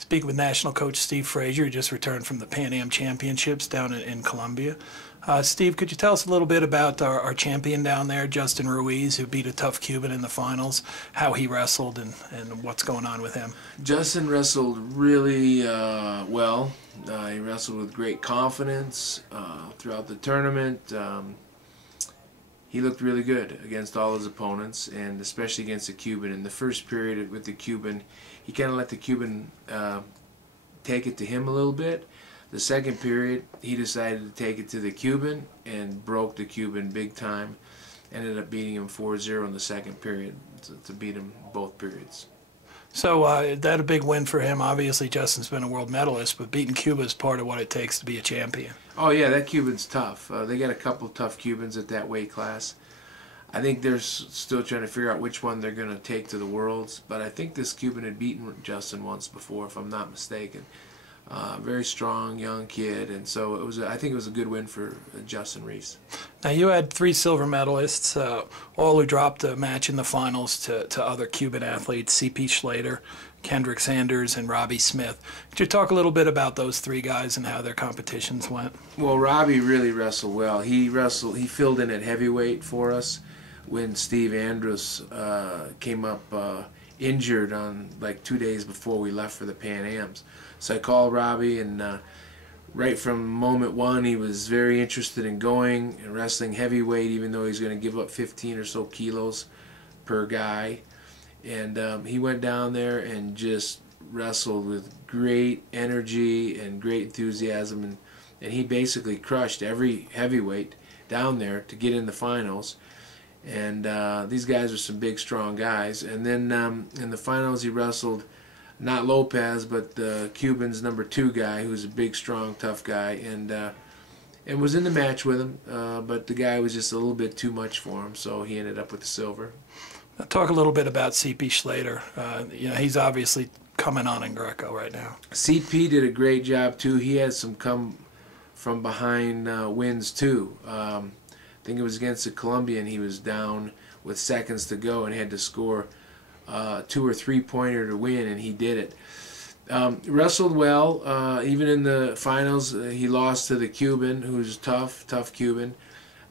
Speaking with National Coach Steve Fraser, who just returned from the Pan Am Championships down in Colombia. Steve, could you tell us a little bit about our champion down there, Justin Ruiz, who beat a tough Cuban in the finals, how he wrestled and what's going on with him? Justin wrestled really well. He wrestled with great confidence throughout the tournament. He looked really good against all his opponents, and especially against the Cuban. In the first period with the Cuban, he kind of let the Cuban take it to him a little bit. The second period, he decided to take it to the Cuban and broke the Cuban big time. Ended up beating him 4-0 in the second period to beat him both periods. So that a big win for him. Obviously, Justin's been a world medalist, but beating Cuba is part of what it takes to be a champion. Oh yeah, that Cuban's tough. They got a couple tough Cubans at that weight class. I think they're still trying to figure out which one they're going to take to the Worlds, but I think this Cuban had beaten Justin once before, if I'm not mistaken. Very strong, young kid, and so it was. I think it was a good win for Justin Ruiz. Now you had 3 silver medalists, all who dropped a match in the finals to other Cuban athletes: C.P. Slater, Kendrick Sanders, and Robbie Smith. Could you talk a little bit about those 3 guys and how their competitions went? Well, Robbie really wrestled well. He filled in at heavyweight for us when Steve Andrus came up injured on like 2 days before we left for the Pan Ams. So I called Robbie, and right from moment one, he was very interested in going and wrestling heavyweight, even though he's going to give up 15 or so kilos per guy. And he went down there and just wrestled with great energy and great enthusiasm, and he basically crushed every heavyweight down there to get in the finals. And these guys are some big, strong guys. And then in the finals, he wrestled not Lopez, but the Cuban's number 2 guy, who's a big, strong, tough guy, and was in the match with him. But the guy was just a little bit too much for him, so he ended up with the silver. Now, talk a little bit about C.P. Slater. He's obviously coming on in Greco right now. C.P. did a great job too. He had some come from behind wins too. I think it was against the Colombian. He was down with seconds to go and had to score 2 or 3 pointer to win, and he did it. Wrestled well. Even in the finals, he lost to the Cuban, who's tough Cuban.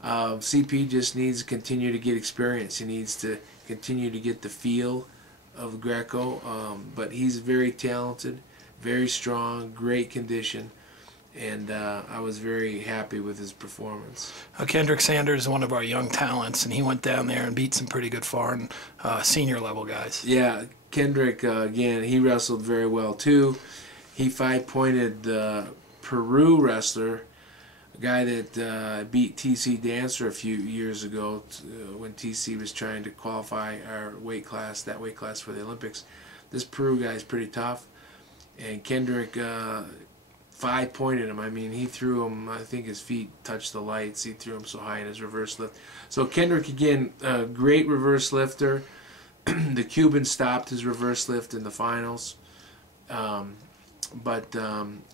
CP just needs to continue to get experience. He needs to continue to get the feel of Greco. But he's very talented, very strong, great condition. And I was very happy with his performance. Kendrick Sanders is one of our young talents, and he went down there and beat some pretty good foreign senior level guys. Yeah, Kendrick, again, he wrestled very well too. He 5-pointed the Peru wrestler, a guy that beat T.C. Dancer a few years ago when T.C. was trying to qualify our weight class, that weight class for the Olympics. This Peru guy is pretty tough, and Kendrick 5-pointed him. I mean, he threw him, I think his feet touched the lights. He threw him so high in his reverse lift. So Kendrick, again, a great reverse lifter. The Cuban stopped his reverse lift in the finals. But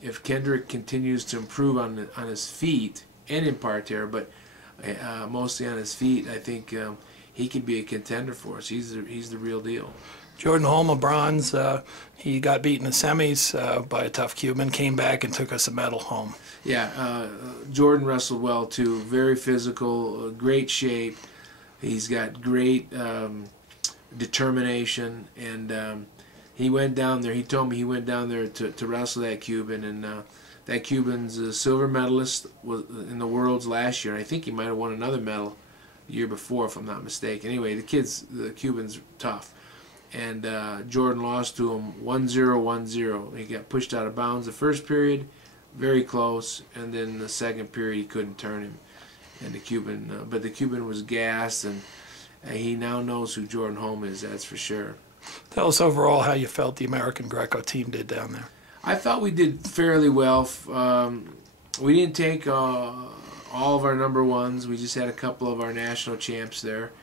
if Kendrick continues to improve on his feet and in parterre, but mostly on his feet, I think he could be a contender for us. He's the real deal. Jordan Holm, a bronze. He got beat in the semis by a tough Cuban, came back and took us a medal home. Yeah, Jordan wrestled well too. Very physical, great shape. He's got great determination, and he went down there. He told me he went down there to wrestle that Cuban, and that Cuban's a silver medalist in the Worlds last year. I think he might have won another medal the year before, if I'm not mistaken. Anyway, the Cuban's tough. And Jordan lost to him 1-0, 1-0. He got pushed out of bounds the first period, very close, and then the second period he couldn't turn him. And the Cuban, but the Cuban was gassed, and he now knows who Jordan Holm is. That's for sure. Tell us overall how you felt the American Greco team did down there. I thought we did fairly well. We didn't take all of our number ones. We just had a couple of our national champs there.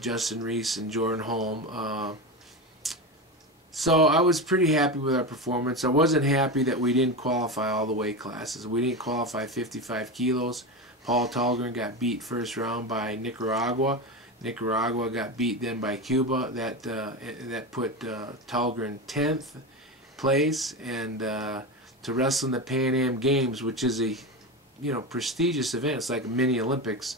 Justin Ruiz and Jordan Holm. So I was pretty happy with our performance. I wasn't happy that we didn't qualify all the weight classes. We didn't qualify 55 kilos. Paul Tallgren got beat first round by Nicaragua. Nicaragua got beat then by Cuba. That put Tallgren 10th. place, and to wrestle in the Pan Am Games, which is a prestigious event. It's like a mini Olympics.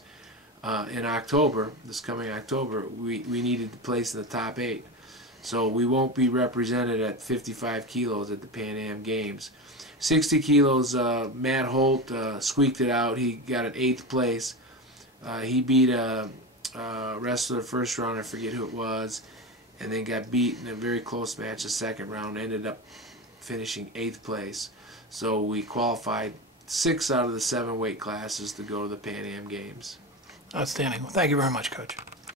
In October, this coming October, we needed to place in the top 8. So we won't be represented at 55 kilos at the Pan Am Games. 60 kilos, Matt Holt squeaked it out. He got an 8th place. He beat a wrestler first round, I forget who it was, and then got beat in a very close match the second round, ended up finishing 8th place. So we qualified 6 out of the 7 weight classes to go to the Pan Am Games. Outstanding. Well, thank you very much, Coach.